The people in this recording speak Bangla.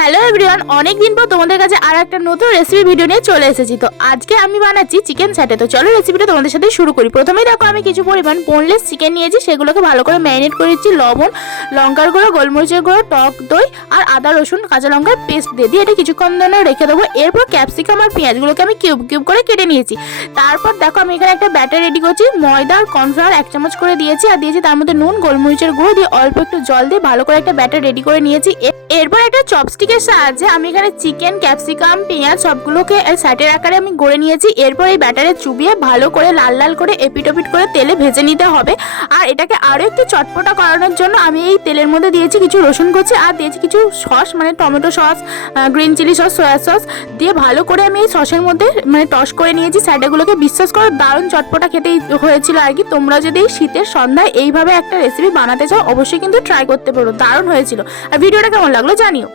হ্যালো এভরিওয়ান, অনেক দিন পর তোমাদের কাছে আর একটা নতুন রেসিপি ভিডিও নিয়ে চলে এসেছি। তো আজকে আমি বানাচ্ছি চিকেন স্যাটে। তো চলো রেসিপিটা তোমাদের সাথে শুরু করি। প্রথমেই দেখো আমি কিছু পরিমাণ বোনলেস চিকেন নিয়েছি, সেগুলোকে ভালো করে ম্যারিনেট করেছি লবণ, লঙ্কার গুঁড়ো, গোলমরিচের গুঁড়ো, টক দই আর আদা রসুন কাঁচা লঙ্কার পেস্ট দিয়ে এটা কিছুক্ষণ জন্য রেখে দেবো। এরপর ক্যাপসিকাম আর পেঁয়াজগুলোকে আমি কিউব কিউব করে কেটে নিয়েছি। তারপর দেখো আমি এখানে একটা ব্যাটার রেডি করছি। ময়দা আর কর্নফ্লাওয়ার 1 চামচ করে দিয়েছি, আর দিয়েছি তার মধ্যে নুন, গোলমরিচের গুঁড়ো দিয়ে অল্প একটু জল দিয়ে ভালো করে একটা ব্যাটার রেডি করে নিয়েছি। এরপর একটা চপস্টিকের সাহায্যে আমি এখানে চিকেন, ক্যাপসিকাম, পেঁয়াজ সবগুলোকে স্যাটের আকারে আমি গড়ে নিয়েছি। এরপর এই ব্যাটারে চুবিয়ে ভালো করে লাল লাল করে এপিটোপিট করে তেলে ভেজে নিতে হবে। আর এটাকে আরও একটু চটপটা করানোর জন্য আমি এই তেলের মধ্যে দিয়েছি কিছু রসুন কুচি আর দিয়েছি কিছু সস, মানে tomato sauce, green chilli sauce, soya sauce দিয়ে ভালো করে আমি এই সসের মধ্যে টস করে নিয়েছি। স্যাটেগুলোকে বিশ্বাস করো দারুণ চটপটা খেতেই হয়েছিল আর কি। তোমরা যদি এই শীতের সন্ধ্যায় এইভাবে একটা রেসিপি বানাতে চাও অবশ্যই কিন্তু ট্রাই করতে পারো, দারুণ হয়েছিল। আর ভিডিওটা কেমন লাগলো জানিও।